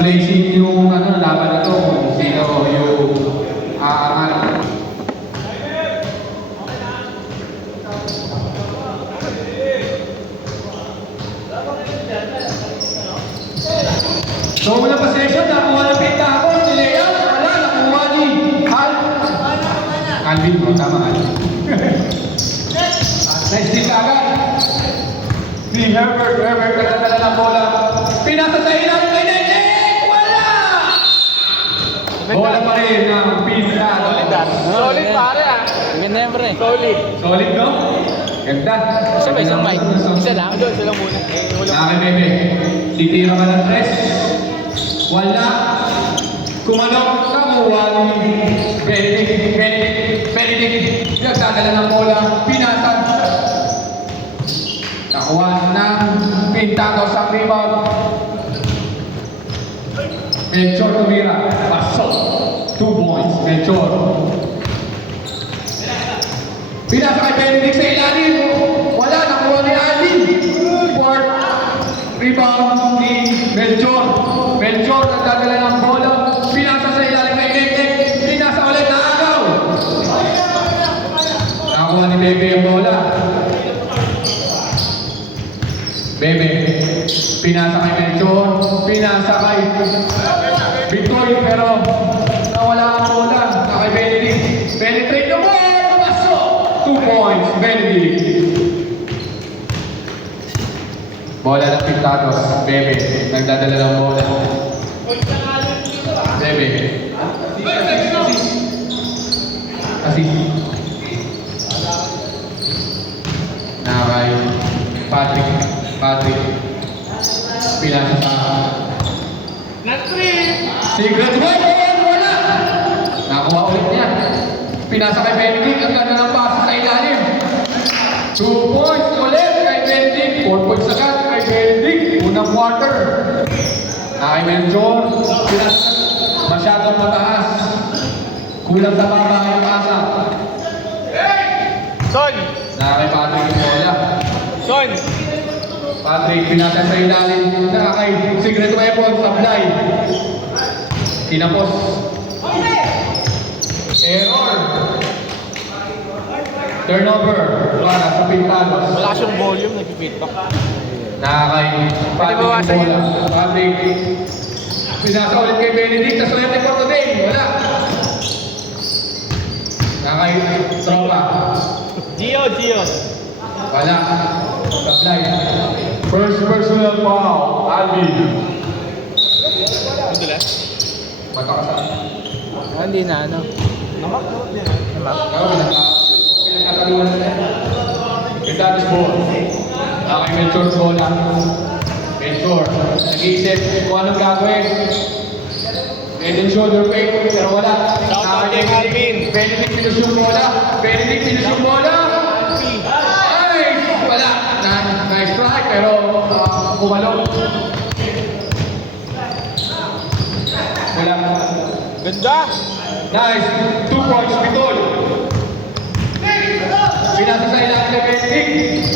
placing yung ano, laban na to kung sino yung aangat. So unang possession, nakuha ng Pintapon, si Leon, wala, nakuha ni Alvin, tama Alvin. Nice din agad. Ni Herbert nagdadala ng bola. Pinasa sa ilalim kay Nene! Wala! Bola pa rin ng Pintapon. Solid pare ah. Ganda yan pre. Solid. Solid no? Ganda. Isa ba? Isang mic? Isa lang? Isa lang muna. Naki bebe. Titira ka ng tres. Wala. Kumanok. Kamuha ni Benedict. Nagdadala ng bola. Pinasa. Nakuha ng Pintado sa rebound. Melchor tumira. Pasok. 2 points. Melchor. Pinasa kay Benedict sa ilalim. Wala. Nakuha ni Alvin. Fourth rebound ni Melchor. Melchor nagdadala ng bola. Pinasa sa ilalim kay Benedict. Pinasa ulit na agaw. Nakuha ni Bebe ang bola. Bebe. Pinasa kay Melchor. Pinasa kay Victory pero nawala ang bola. Na kay Benedict. Penetrate the ball. Pasok. 2 points. Benedict. Bola ng Pintados. Bebe. Nagdadala ng bola. Bebe. Assist. Nakay. Patrick. Pinasa sa Secret weapon! Wala! Nakuha ulit niya. Pinasa kay Benedict. Ang ganda ng pasa sa ilalim. 2 points ulit kay Benedict. 4 points agad kay Benedict. Unang quarter. Nakay Melchor. Pinasa. Masyadong mataas. Kulang sa baba yung pasa. Son! Nakay Patrick yung bola. Son! Patrick, pinasa sa ilalim. Nakakay secret weapon, supply. Tinapos. Error. Turnover. Para sa Pintados. Malakas yung volume, nag-feedback. Nakakay Patrick yung bola. Patrick. Pinasa ulit kay Benedict. Tapos ulit for today. Wala. Nakakay tropa. Gio. Wala. Supply. First personal foul. Alvin. Madulas? Matakasan. Hindi na ano. Namak? Pinagkataluan na yan. Pintados ball. Nakay Melchor bola. Melchor. Nag-iisip kung anong gagawin. Head and shoulder fake. Pero wala. Nakay Alvin. Benedict pinus yung bola. Ay! Wala. Nice try pero kumalong. Wala. Ganda! Nice. 2 points. Pitol. Pinasa sa ilang kay Benedict.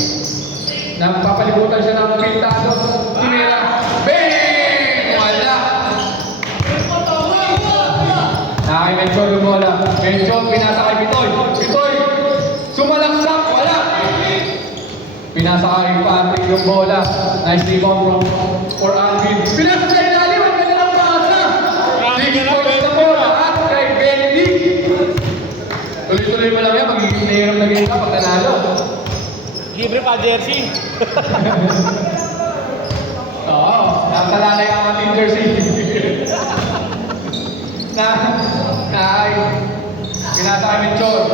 Napapalibutan siya ng Pintados. Timera. Bang! Wala. Nakay Melchor yung bola. Melchor pinasa kay Pitoy. Sumalaksak. Wala. Pinasa kay Patrick yung bola. Nice rebound for Alvin. Pinasa sa ilalim. Ang ganda ng pasa. 6 points na bola. At kay Benedict. Tuloy-tuloy mo lang yan. Magiging nahirap na game ka pag nanalo. Libre pa jersey. Oo. Nakasalalay ang ating jersey. Ay. Pinasa kay Melchor.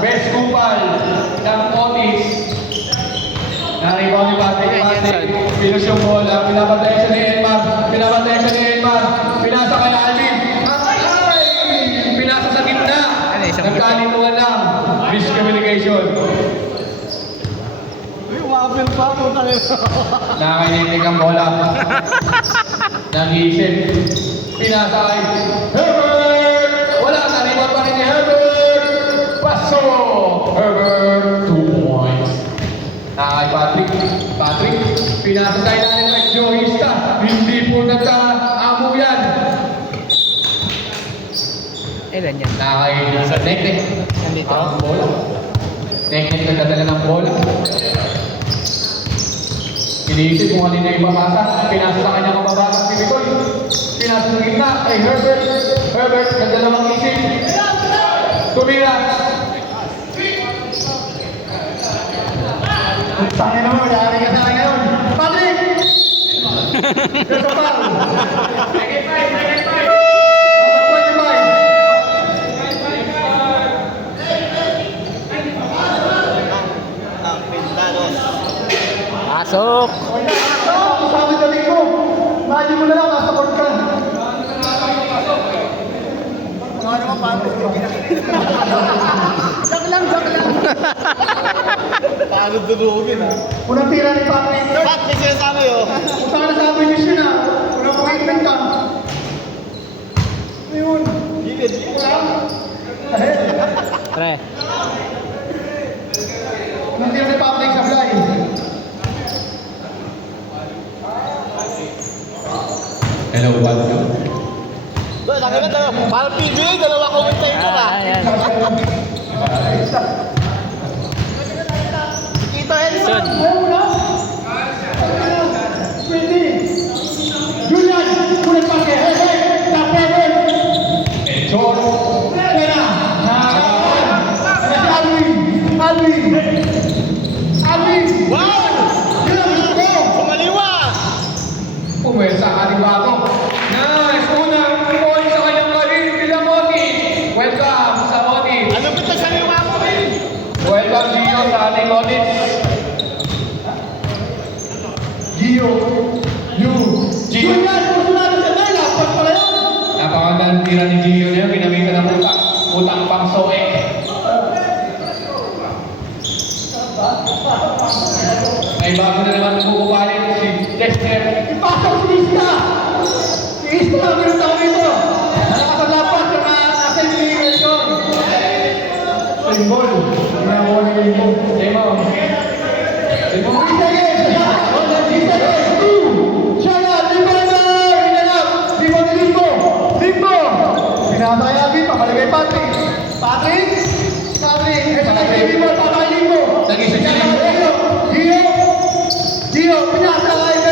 Best kupal ng Otis. Naribaw ni Patrick. Pinus yung bola. Pinabantay siya ni Edmar. Pinasa kay Alvin. Ay! Pinasa sa gitna. Nagkalituan lang. Miscommunication. Uy, umapil pa. Nakakinitig ang bola. Nag-iisip. Pinasa kay Herbert! Wala, nariwan pa rin ni Herbert! Paso! Herbert, 2 points. Kay Patrick. Patrick, pinasa sa ilalim kay Joeysta. Hindi po nagka-amo yan. Ilan yan? Kay Neknek. Nandito. Ang bola. Neknek nagdadala ng bola. Iniisip kung kanina yung papasa. Pinasa sa kanya mababasa si Nicol. Pinasa ng gitna kay Herbert. Herbert, nagdalawang isip. Tumira. Tangin naman, mayari ka sa akin ngayon. Patrick! There's a foul. Second five. Number 25. Pasok! Sabi sa ko, imagine mo na lang, nasa court ka. Ano naman, Patrick? Joke lang. Paano dulugin ah? Unang tira ni Patrick. Ba't may sinasabi oh? Kung saan nasabi niyo siya na, unang commitment ka. Ayun. Gilid. Pre. Unang tira ni Patrick sa fly. Hello, welcome. Doon, sabi ka dalawa. Parang PBA, dalawa commentator ah. Ito, Edson. Ayaw mo na. 20. Julian, kulit pa kaya. Hey, tapawan. Enchor. Pera. Alvin. Wow! Julian, go. Kumaliwa! Pumwesa ka ni Bato. Nice! Unang point sa kanyang karir. Bilang Moti. Welcome sa Moti. Ano ba ito sa liwa ko rin? Welcome, Gio, sa ating audits. Gio. You. Gio. Julian, kung sunado sa tayo, lapat pala yun. Napakagandang tira ni Gio na yun. Ginamitan ng utak. Utang pang soek. May bago na naman bubukalit si Dexter. Ipasok si Ista. Si Ista, meron tao dito. Nakakalapas sa nasa immigration. Symbol. Mayroon na yung symbol. Demo. Demo. Isa again. Isa again. Two. Shana, limbo na na. Hinanap. Limbo ni Limbo. Limbo. Pinatayagin pa. Malagay Patrick. Patrick. Patrick. Limbo. Patrick Limbo. Nag-isip si Limbo. Gio, pinasa kay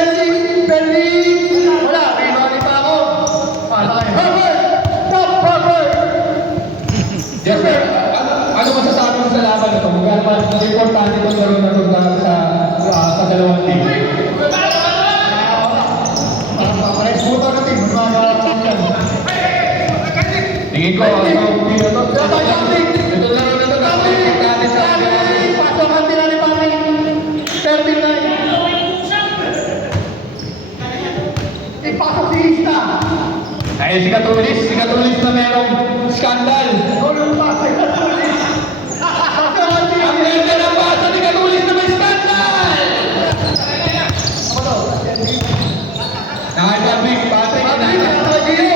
Bernie. Wala, pinali pa ako. Pasa kay Herbert. Top Herbert. Jeffrey, ano masasabi mo sa laban na ito? Magkano ba importante itong laro na ito sa dalawang team? Pares buto na team. Tingin ko, ito laro na ito, napaka-importante sa Pasok ang tira ni Patrick. 39. Ipasok si Ista. Ay, si Katulis na merong skandal. Golong pass kay Katulis. Ang ganda ng basa ni Katulis na may skandal! Nakakabig, Patrick, Gio.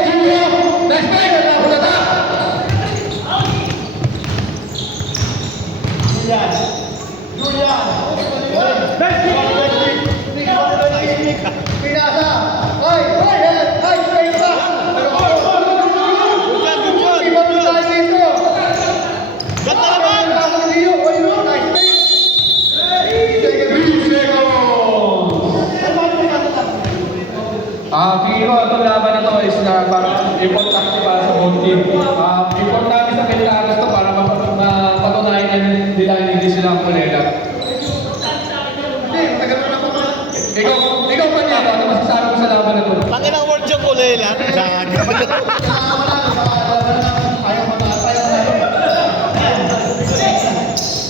Nice play! Ulata! Julian. Pinasa. Ay, straight back. Iba po tayo dito. Ganda naman! Pinasa si Gio. Ayun, nice play. 3 seconds! Feeling ko, itong laban na to is na parang importante para sa both team. Importante sa Pilipinas to para mapatunayan nila hindi sila ang kulela. Hindi, matagal na ako. Ikaw pa niya, ano masasabi mo sa laban na to? Tangin ang word yung kulay lang. Ayaw mataas.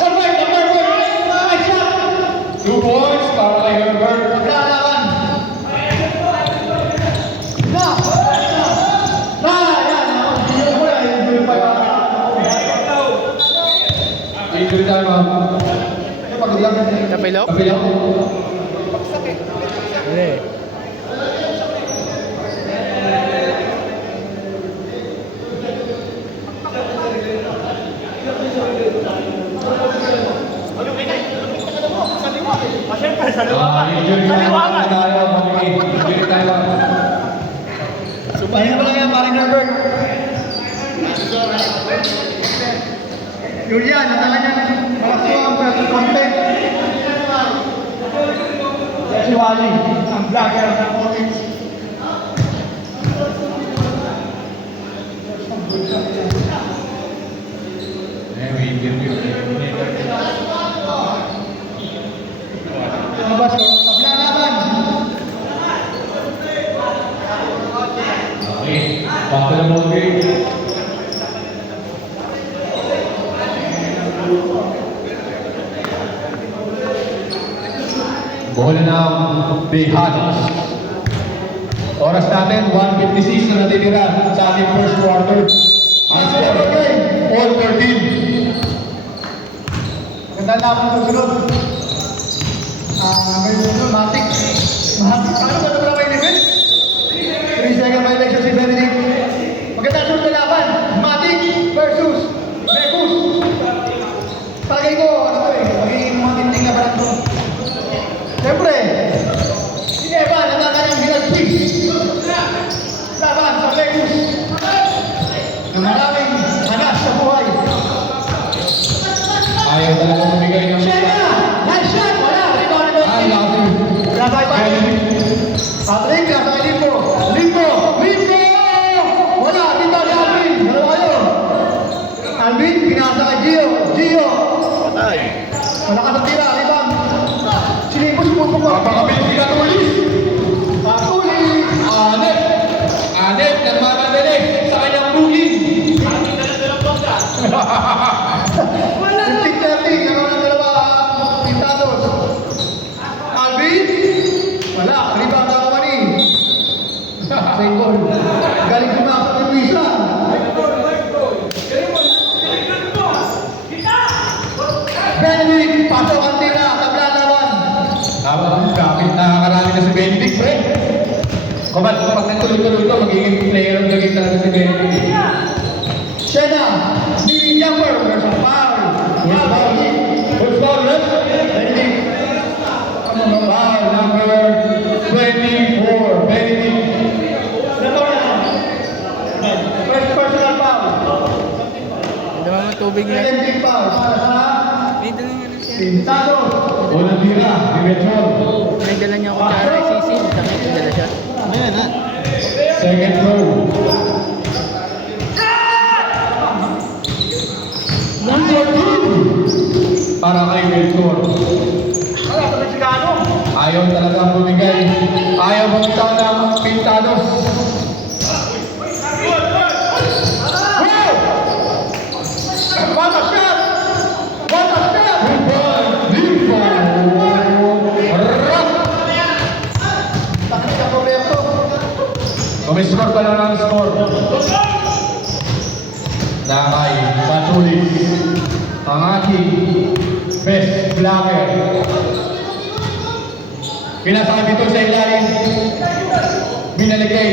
Herbert, nice shot. 2 points para kay Herbert. Maglalaban. Yan. Gio mo yan. Gio pa yan. Injury time, ma'am. Pag Tapilok? Kapila. Hindi. Injury tayo. Injury tayo. Pahinga pa lang yan, paring Herbert. Julian, natala niya. Makakuha ang personal content. Si Wally, ang vlogger ng comics. We interview. Lumabas ko. Tabla naman. Okay. Back to the ball game. Bola ng Behanos. Oras natin, 1:56 na natitira sa ating first quarter. Ang score, all 13. Ganda naman ang sunod. May sunod, Matic. Matic, paano ba ito pala may defense? 3 second violation si Benedict. Maganda sunod na laban. Matic versus Becus. Tagay ko, ano to eh, magiging matinding na parang to. Siyempre, si Evan, ang kanyang hinagpis. Laban sa Becus. Na maraming hanas sa buhay. Ayaw talaga mamigay ng Shena! Nice shot! Wala! Rebound ni Ay, Benedict. laki. Labay pa rin. Patrick, nasa kay Limbo. Limbo! Limbo! Wala! Dito ni Alvin. Dalawa kayo. Alvin, pinasa kay Gio. Gio! Patay. Malakas ang tira. Rebound. Si Limbo, sumupok ko. Papakabit si Katulis. Patuloy! Anet. Anet, nagmamadali sa kanyang bugin. 15-30. Nakaw ng dalawa. Pintados. Alvin? Wala. Rebound na kamani. Same goal. Galing pumasok ni Luisa. Benedict, pasok ang tira. Tabla laban. Kapit nakakarami na si Benedict, pre. Kumat, pag nagtuloy-tuloy ito, magiging player of the game talaga si Benedict. Shena, ni Jumper versus Foul. Foul. Who's foul, left? Benedict. Foul number 24, Benedict. First personal foul. Hindi naman tubig na. Benedict foul para sa May dala niya na siya. Pintados. Unang tira, Dimetron. May dala niya ako tsara sisi. Sakit yung dala siya. Ayan ha. Second row. Number 2. Para kay Wiltor. Wala sa Mexicano. Ayaw talaga bumigay. Ayaw bumitaw ng Pintados. Wow! What a shot! What a shot! Limpo. Rock. Takot ka Roberto. Kumiscore pa lang ang score. Nakay, Patulis. Ang ating best vlogger. Pinasakay dito sa ilalim. Binaligay.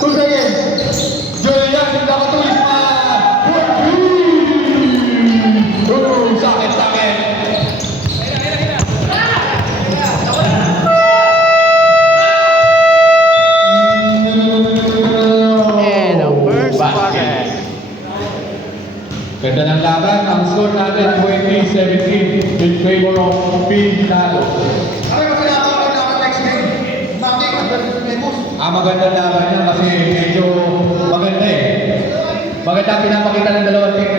2 seconds. Julian, nakatulis pa. Sakit, sakit. And the first Basket. quarter. Ganda ng laban. Ang score natin 20-17 in favor of Pintados. Ano yung pinapakot namin next game? Matic versus Becus. Maganda laban niya kasi medyo maganda eh. Maganda ang pinapakita ng dalawang team.